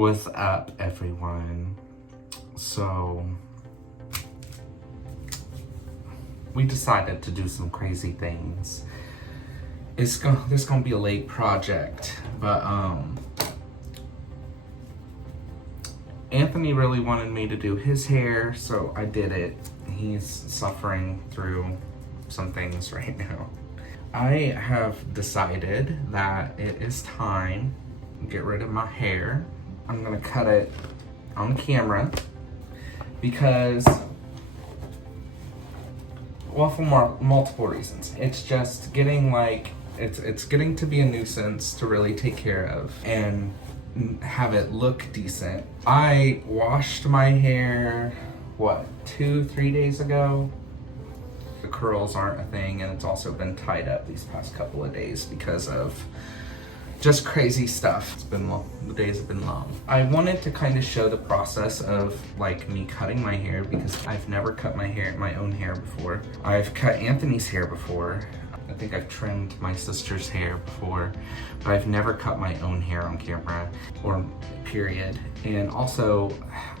What's up, everyone? So we decided to do some crazy things. This gonna be a late project, but Anthony really wanted me to do his hair, so I did it. He's suffering through some things right now. I have decided that it is time to get rid of my hair. I'm gonna cut it on camera because, well, for multiple reasons. It's just getting it's getting to be a nuisance to really take care of and have it look decent. I washed my hair, 2-3 days ago. The curls aren't a thing, and it's also been tied up these past couple of days because of just crazy stuff. It's been long. The days have been long. I wanted to kind of show the process of me cutting my hair because I've never cut my own hair before. I've cut Anthony's hair before. I think I've trimmed my sister's hair before, but I've never cut my own hair on camera, or period. And also,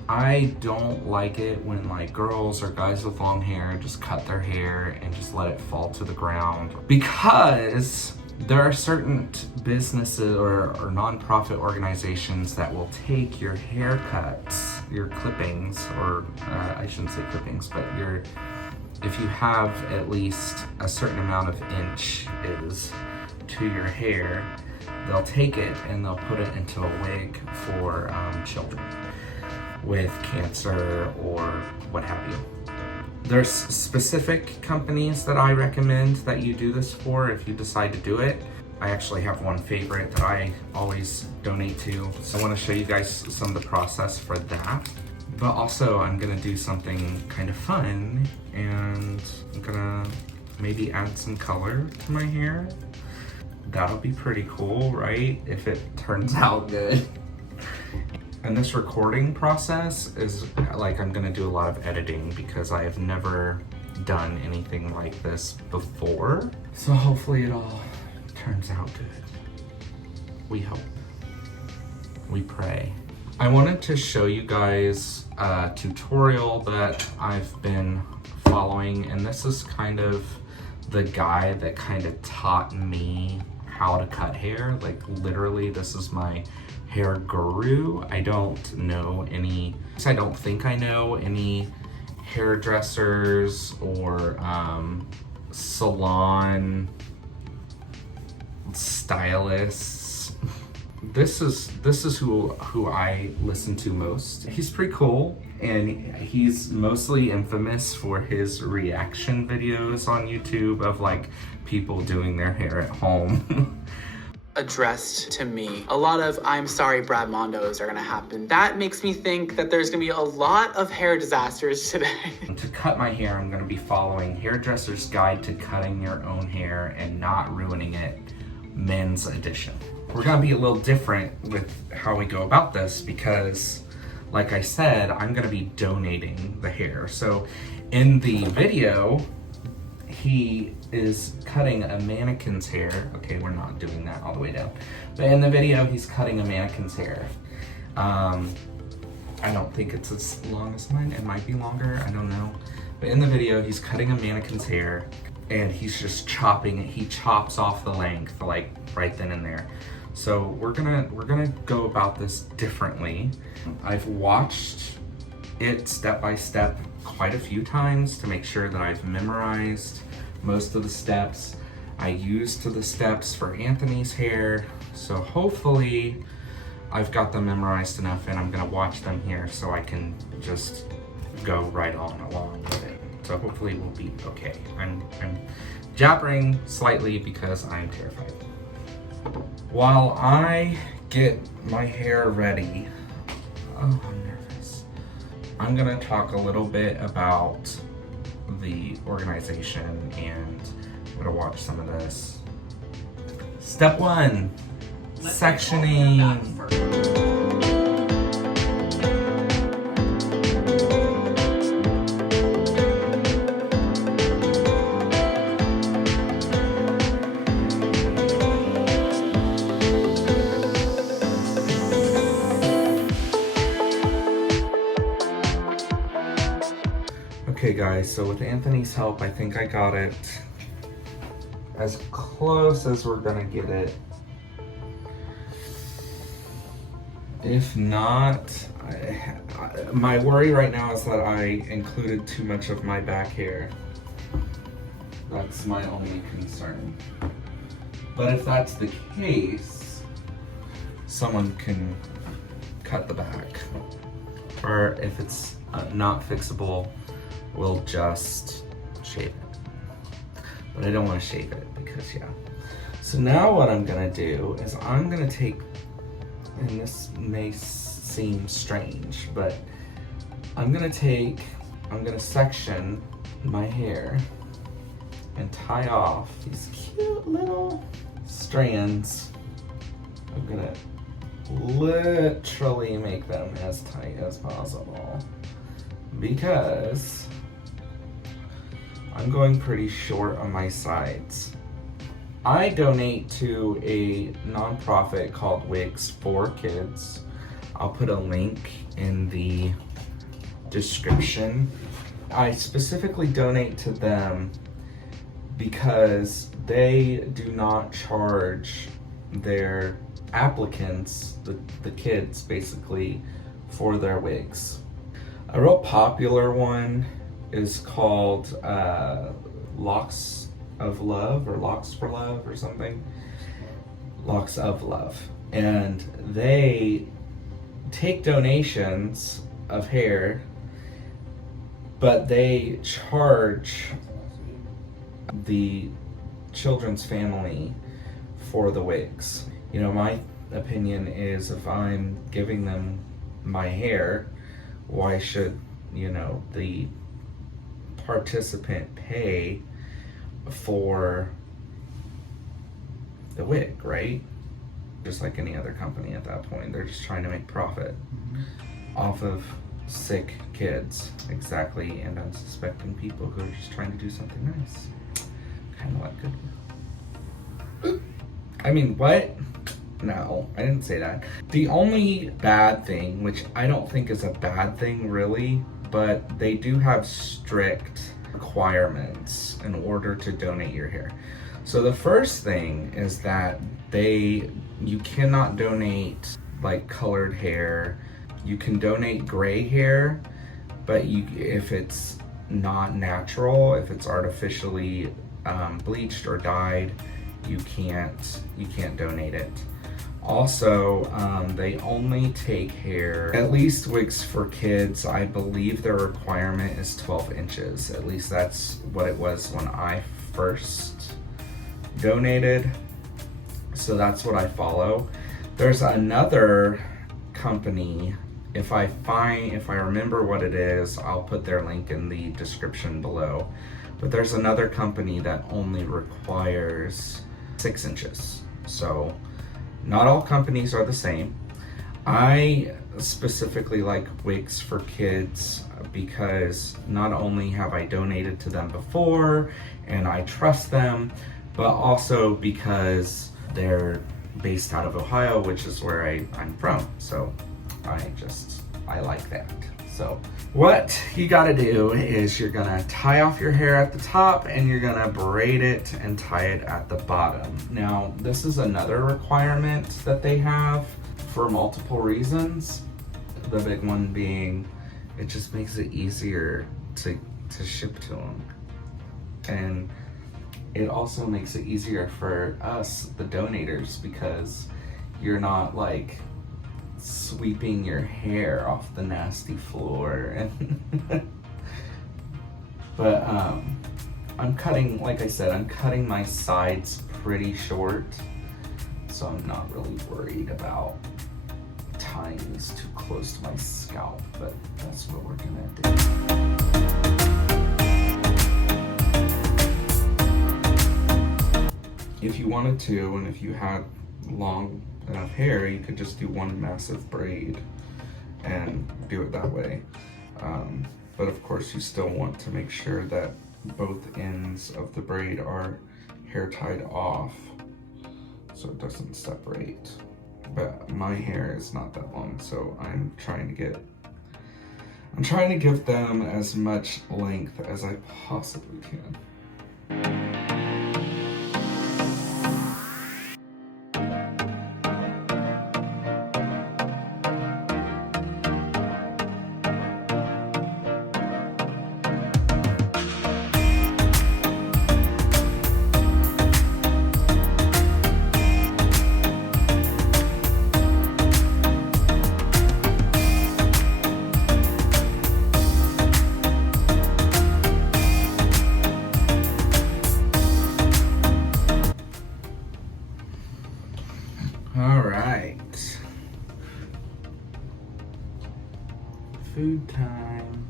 I don't like it when girls or guys with long hair just cut their hair and just let it fall to the ground, because there are certain businesses or nonprofit organizations that will take your haircuts, your clippings, or I shouldn't say clippings, but if you have at least a certain amount of inches to your hair, they'll take it and they'll put it into a wig for children with cancer or what have you. There's specific companies that I recommend that you do this for if you decide to do it. I actually have one favorite that I always donate to. So I want to show you guys some of the process for that. But also I'm gonna do something kind of fun, and I'm gonna maybe add some color to my hair. That'll be pretty cool, right? If it turns out good. And this recording process is I'm gonna do a lot of editing because I have never done anything like this before. So hopefully it all turns out good. We hope. We pray. I wanted to show you guys a tutorial that I've been following, and this is kind of the guy that kind of taught me how to cut hair. Literally, this is my hair guru. I don't think I know any hairdressers or salon stylists. This is who I listen to most. He's pretty cool, and he's mostly infamous for his reaction videos on YouTube of people doing their hair at home. Addressed to me. A lot of "I'm sorry, Brad Mondos" are gonna happen. That makes me think that there's gonna be a lot of hair disasters today. To cut my hair, I'm gonna be following Hairdresser's Guide to Cutting Your Own Hair and Not Ruining It, men's edition. We're gonna be a little different with how we go about this because, like I said, I'm gonna be donating the hair. So in the video, he is cutting a mannequin's hair. Okay, we're not doing that all the way down. But in the video, he's cutting a mannequin's hair. I don't think it's as long as mine. It might be longer, I don't know. But in the video, he's cutting a mannequin's hair and he's just chopping it. He chops off the length, right then and there. So we're gonna go about this differently. I've watched it step by step quite a few times to make sure that I've memorized most of the steps. I used the steps for Anthony's hair, so hopefully I've got them memorized enough, and I'm gonna watch them here so I can just go right on along with it. So hopefully we'll be okay. I'm jabbering slightly because I'm terrified. While I get my hair ready, I'm nervous. I'm gonna talk a little bit about the organization, and I'm gonna watch some of this. Step 1, sectioning. Okay guys, so with Anthony's help, I think I got it as close as we're gonna get it. If not, my worry right now is that I included too much of my back hair. That's my only concern. But if that's the case, someone can cut the back. Or if it's not fixable, we'll just shave it. But I don't want to shave it because, yeah. So now what I'm gonna do is I'm gonna take, and this may seem strange, but I'm gonna section my hair and tie off these cute little strands. I'm gonna literally make them as tight as possible because I'm going pretty short on my sides. I donate to a nonprofit called Wigs for Kids. I'll put a link in the description. I specifically donate to them because they do not charge their applicants, the kids basically, for their wigs. A real popular one is called Locks of Love, or Locks for Love or something. Locks of Love. And they take donations of hair, but they charge the children's family for the wigs. You know, my opinion is if I'm giving them my hair, why should, you know, the participant pay for the wig, right? Just like any other company at that point. They're just trying to make profit off of sick kids. Exactly, and unsuspecting people who are just trying to do something nice. Kind of like good. I mean, what? No, I didn't say that. The only bad thing, which I don't think is a bad thing really, but they do have strict requirements in order to donate your hair. So the first thing is that you cannot donate like colored hair. You can donate gray hair, but if it's not natural, if it's artificially bleached or dyed, you can't donate it. Also, they only take hair, at least Wigs for Kids, I believe their requirement is 12 inches. At least that's what it was when I first donated. So that's what I follow. There's another company, if I remember what it is, I'll put their link in the description below. But there's another company that only requires 6 inches. So not all companies are the same. I specifically like Wigs for Kids because not only have I donated to them before and I trust them, but also because they're based out of Ohio, which is where I'm from. So I like that. So what you gotta do is you're gonna tie off your hair at the top and you're gonna braid it and tie it at the bottom. Now, this is another requirement that they have for multiple reasons. The big one being, it just makes it easier to ship to them. And it also makes it easier for us, the donators, because you're not like sweeping your hair off the nasty floor. And but I'm cutting, like I said, I'm cutting my sides pretty short, so I'm not really worried about tying these too close to my scalp, but that's what we're gonna do. If you wanted to, and if you had long enough hair, you could just do one massive braid and do it that way. But of course you still want to make sure that both ends of the braid are hair tied off so it doesn't separate. But my hair is not that long, so I'm trying to get I'm trying to give them as much length as I possibly can. All right. Food time.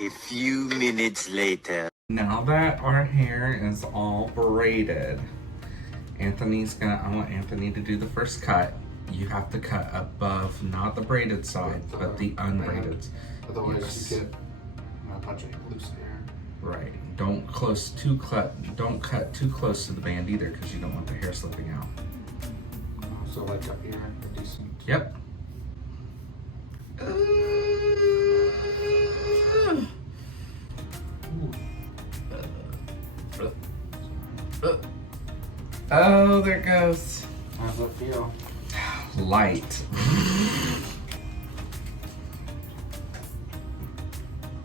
A few minutes later. Now that our hair is all braided, I want Anthony to do the first cut. You have to cut above, not the braided side, but the unbraided. Otherwise Yes. you get a bunch of loose hair. Right. Don't cut too close to the band either, because you don't want the hair slipping out. So like up here, a decent. Yep. Oh, there it goes. How's that feel? Light.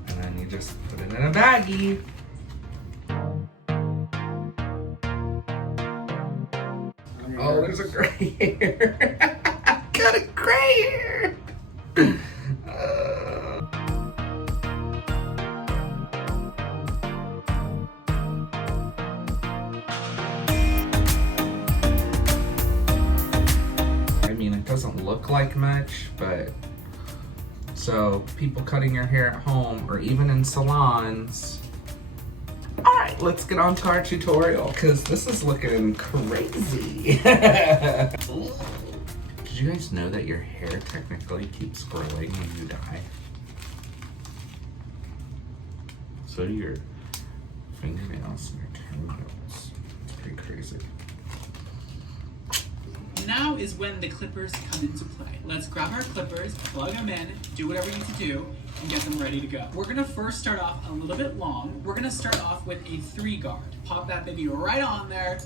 And then you just put it in a baggie. Oh, there's a gray hair. Got a gray hair. I mean, it doesn't look like much, but so people cutting your hair at home or even in salons. All right, let's get on to our tutorial because this is looking crazy. Did you guys know that your hair technically keeps growing when you die? So do your fingernails and your toenails. It's pretty crazy. Now is when the clippers come into play. Let's grab our clippers, plug them in, do whatever you need to do, and get them ready to go. We're gonna first start off a little bit long. We're gonna start off with a 3 guard. Pop that baby right on there.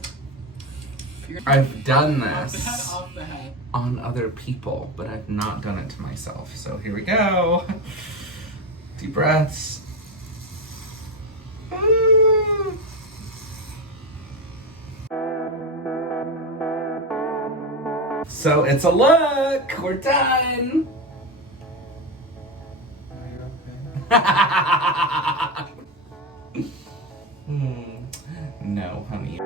I've done Off the head, this off the head. on other people, but I've not done it to myself. So here we go. Deep breaths. So it's a look. We're done. No, honey.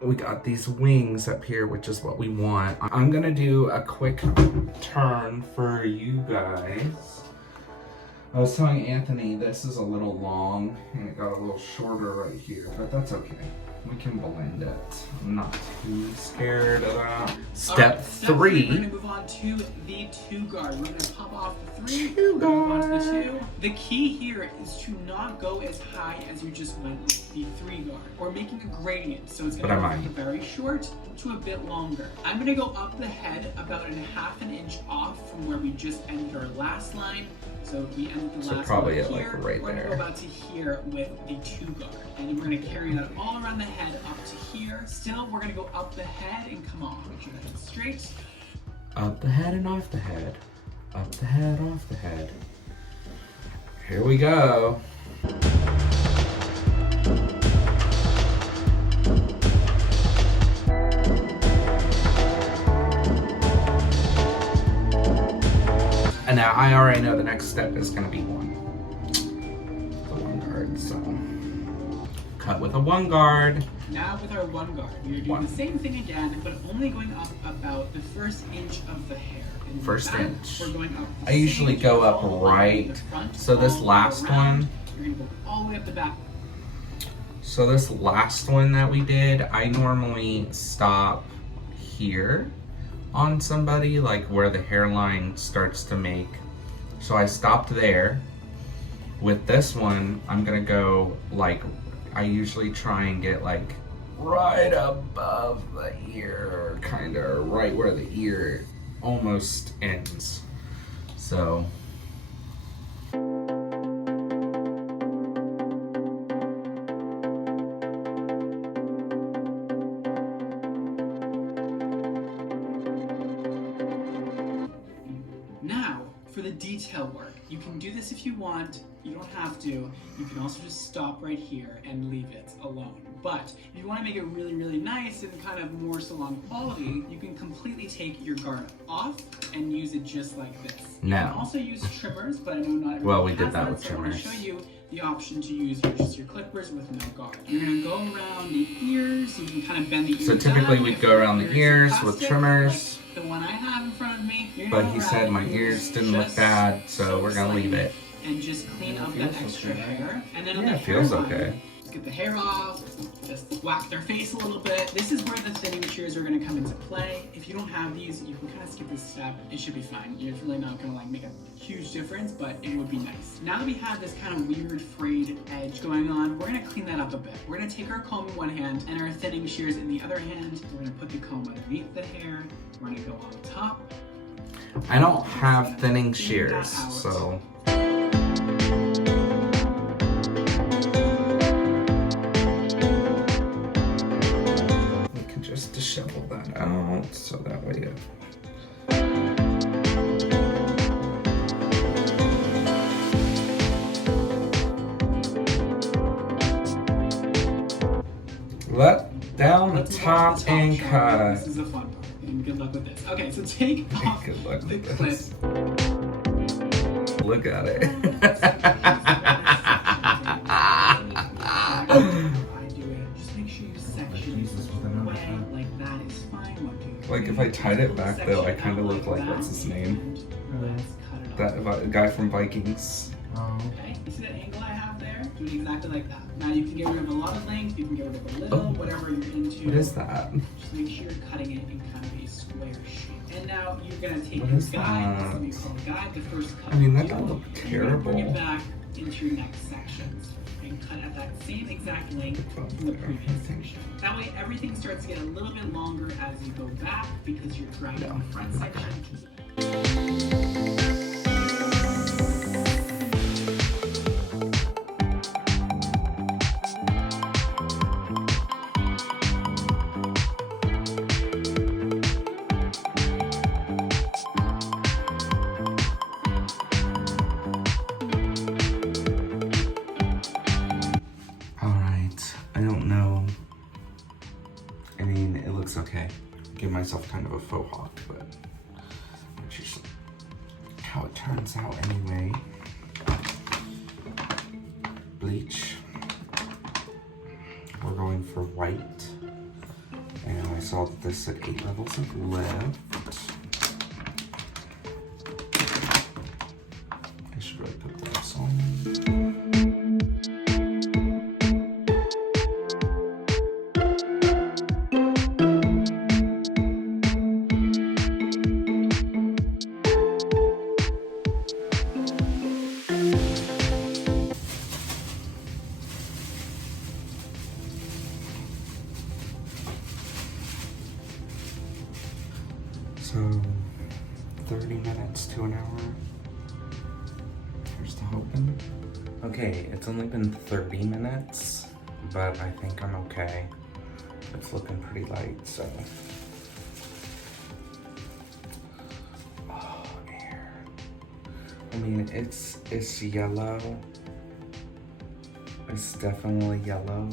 We got these wings up here, which is what we want. I'm gonna do a quick turn for you guys. I was telling Anthony this is a little long and it got a little shorter right here, but that's okay. We can blend it. I'm not too scared of that. Step 3. We're gonna move on to the 2 guard. We're gonna pop off the 3. 2 Move on to the guard. 2. The key here is to not go as high as you just went with the 3 guard. We're making a gradient, so it's But gonna I go might. from very short to a bit longer. I'm gonna go up the head about a half an inch off from where we just ended our last line. So we ended the So last probably one at, here. like, right we're gonna there. go about to here with the 2 guard. And then we're gonna carry that all around the head up to here. Still, we're gonna go up the head and come on. Make sure that it's straight. Up the head and off the head. Up the head, off the head. Here we go. And now I already know the next step is gonna be 1. The 1 guard, so. Cut with a 1 guard. Now with our 1 guard, we're doing 1. the same thing again, but only going up about the first inch of the hair. And First back, inch. We're going up the I usually same go up all the way right. to the front, So this all the way last around. one. You're gonna go all the way up the back. So this last one that we did, I normally stop here, on somebody, like where the hairline starts to make. So I stopped there. With this one, I'm gonna go like, I usually try and get like right above the ear, kind of right where the ear almost ends. So. Now, for the detail work. You can do this if you want, you don't have to. You can also just stop right here and leave it alone. But if you want to make it really, really nice and kind of more salon quality, you can completely take your guard off and use it just like this. You can also use trimmers, but I know not everyone Well, we has did that with so I want to trimmers. show you the option to use just your clippers with no guard. You're going to go around the ears, so you can kind of bend the ears. So typically down. we'd go around the ears with Plastic, trimmers. like the one I have in front of me. You're But gonna he go said around my the ears didn't look just bad, so we're gonna leave it. and just clean up that extra hair. And then on Yeah, the it feels hairline, okay. just get the hair off, just whack their face a little bit. This is where the thinning shears are gonna come into play. If you don't have these, you can kind of skip this step. It should be fine. It's really not gonna like make a huge difference, but it would be nice. Now that we have this kind of weird frayed edge going on, we're gonna clean that up a bit. We're gonna take our comb in one hand and our thinning shears in the other hand. We're gonna put the comb underneath the hair. We're gonna go on top. I don't have thinning Clean that shears, out. so. We can just dishevel that out, so that way it. Let down the Let's move on top to the and shall we? cut. This is a fun part, and good luck with this. Okay, so take off Good luck the with clip. this. Look at it. I do it. Just make sure you section it away like that is fine. 1, 2, 3. Like if I tied it back though, I Section kind of out look like that, what's his name? and let's cut it off. That guy from Vikings. Okay, you see that angle I have there? Do it exactly like that. Now you can get rid of a lot of length, you can get rid of a little, whatever you're into. What is that? Just make sure you're cutting it in kind of a square shape. And now you're gonna take What your is guide, that? what we call the guide, the first cut. I mean, that you do, doesn't look and you're gonna bring terrible. it back into your next sections and cut at that same exact length Put from the there, previous I think. section. That way everything starts to get a little bit longer as you go back because you're grinding No. the front section. Alright, I don't know. I mean, it looks okay. Give myself kind of a faux hawk, but that's usually how it turns out anyway. Bleach. We're going for white. And I saw that this said 8 levels of lift. I should really put gloves on. So, 30 minutes to an hour. Here's the hoping. Okay, it's only been 30 minutes, but I think I'm okay. It's looking pretty light, so. Oh, air. I mean, it's yellow. It's definitely yellow.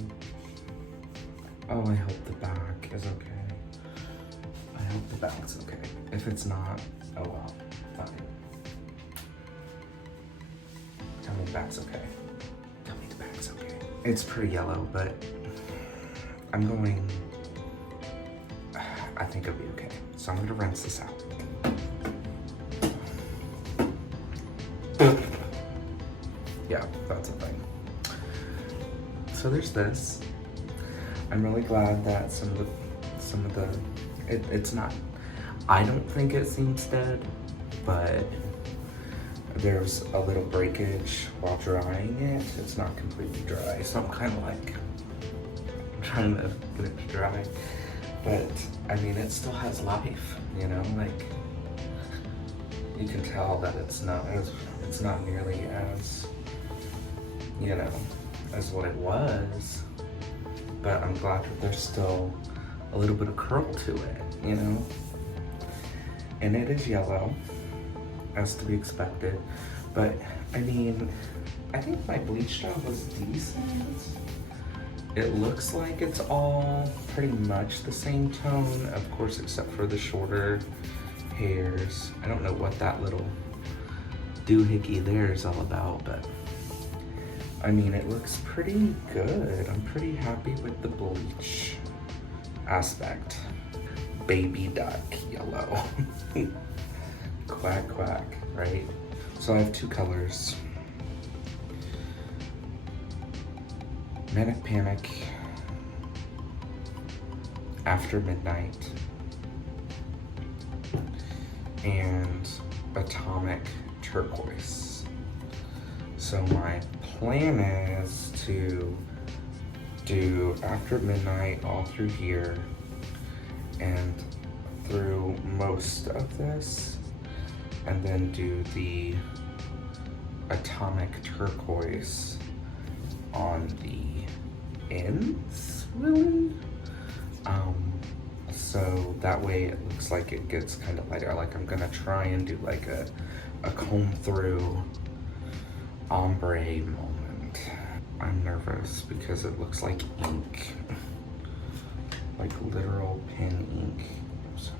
Oh, I hope the back is okay. I hope the back's okay. If it's not, oh well. Fuck it. Tell me the back's okay. Tell me the back's okay. It's pretty yellow, but I'm going. I think it'll be okay. So I'm gonna rinse this out. Yeah, that's a thing. So there's this. I'm really glad that some of the it's not, I don't think it seems dead, but there's a little breakage while drying it. It's not completely dry, so I'm kind of like trying to get it to dry. But I mean, it still has life, you know, like you can tell that it's not nearly as, you know, as what it was. But I'm glad that there's still a little bit of curl to it, you know? And it is yellow, as to be expected. But I mean, I think my bleach job was decent. It looks like it's all pretty much the same tone, of course, except for the shorter hairs. I don't know what that little doohickey there is all about, but I mean, it looks pretty good. I'm pretty happy with the bleach aspect. Baby duck yellow. Quack, quack, right? So I have two colors. Manic Panic, After Midnight, and Atomic Turquoise. So my plan is to do After Midnight all through here and through most of this, and then do the Atomic Turquoise on the ends, really. So that way it looks like it gets kind of lighter. Like I'm gonna try and do like a comb through ombre moment. I'm nervous because it looks like ink, like literal pen ink. I'm so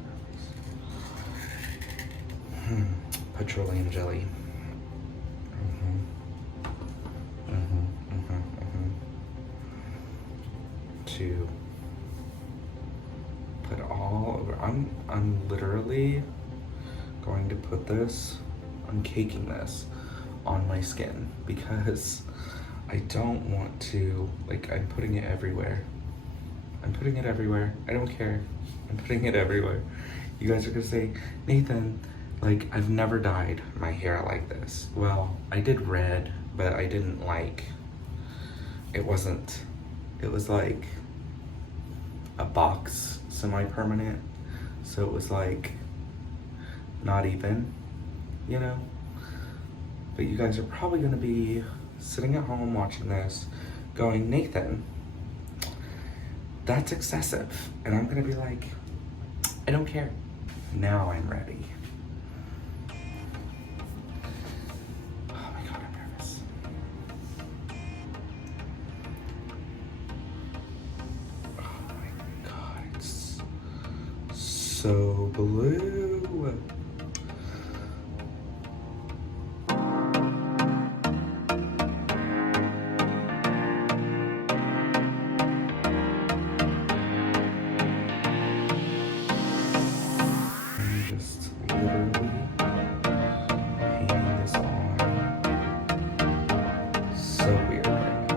nervous. Petroleum jelly. To put all over. I'm literally going to put this, I'm caking this on my skin because I don't want to, like, I'm putting it everywhere. I'm putting it everywhere. I don't care. I'm putting it everywhere. You guys are gonna say, Nathan, like, I've never dyed my hair like this. Well, I did red, but I didn't like, it was like a box semi-permanent, so it was like not even, you know. But you guys are probably gonna be sitting at home watching this going, Nathan, that's excessive. And I'm gonna be like, I don't care. Now I'm ready. Oh my God, I'm nervous. So blue. I'm just literally painting this on. So weird right now.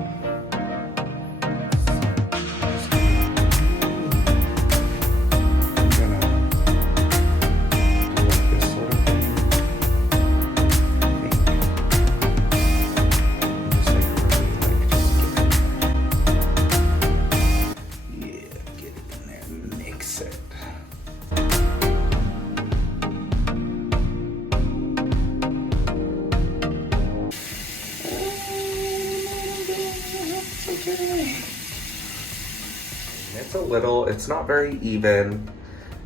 It's not very even.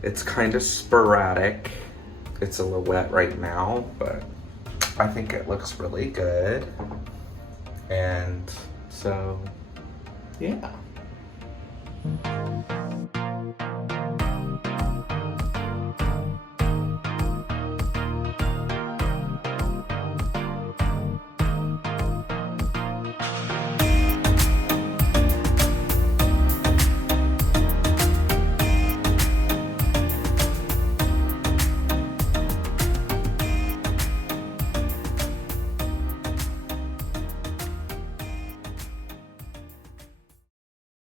It's kind of sporadic. It's a little wet right now, but I think it looks really good. And so, yeah.